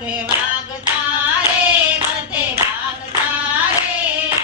બધે વાગતા રે બધે વાગતા રે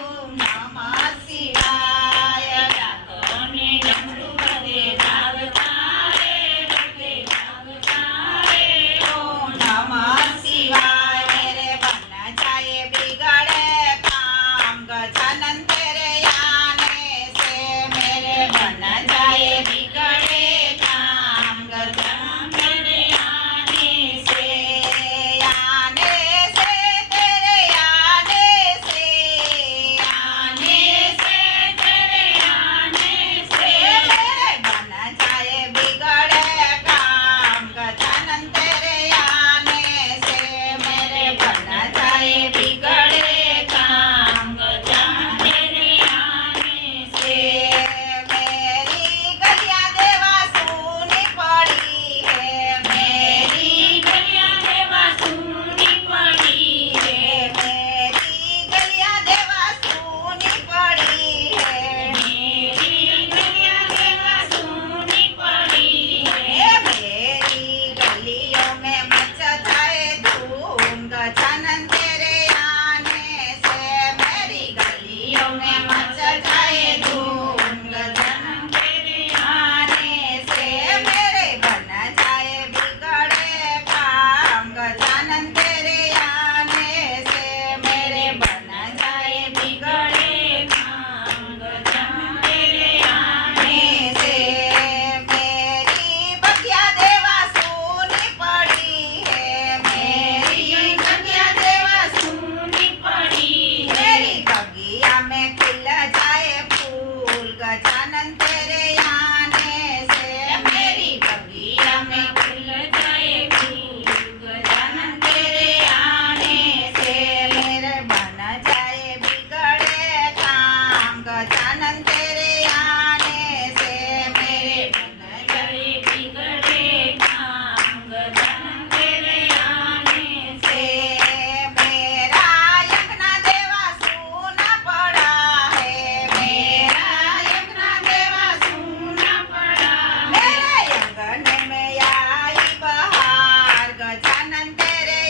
ઓમ નમઃ શિવાય ડાકરને ડમરું બધે વાગતા રે બધે વાગતા રે ઓમ નમઃ શિવાય મેરે બન જાય બિગડે કામ ગજાનન તેરે આને से मेरे बन जाए बिगड़े काम गजानन तेरे आने से तेरे आने से तेरे आने से मेरे बन जाए बिगड़े काम गजानन तेरे आने से मेरे बन जाए बिगड़े काम गजानन तेरे आने से मेरी गलियां देवा सुनी पड़ी है मेरी गलियां देवा सुनी पड़ी है मेरी गलियां देवा सुनी पड़ी है मेरी गलियां देवा सुनी पड़ी है मेरी गलियों में मचता है धूम गजानन तेरे आने से मेरी गलियों में मचता है धूम गजानन तेरे आने से मेरे बन जाए बिगड़े काम गजानन तेरे आने से मेरे बन जाए बिगड़े काम गजानन तेरे आने से मेरी बगिया देवा सुनी पड़ी है मेरी बगिया देवा सुनी पड़ी मेरी बगिया में खिल जाए फूल गजानन तेरे आने से मेरी बगिया में खिल जाए फूल गजानन तेरे आने से मेरे बन जाए बिगड़े काम गजानन तेरे आने से मेरे बन जाए बिगड़े काम गजानन तेरे आने से मेरा यज्ञ देवा सुना पड़ा है मेरा यज्ञ देवा सुना पड़ा मेरे यज्ञ में आई बहार गजानन तेरे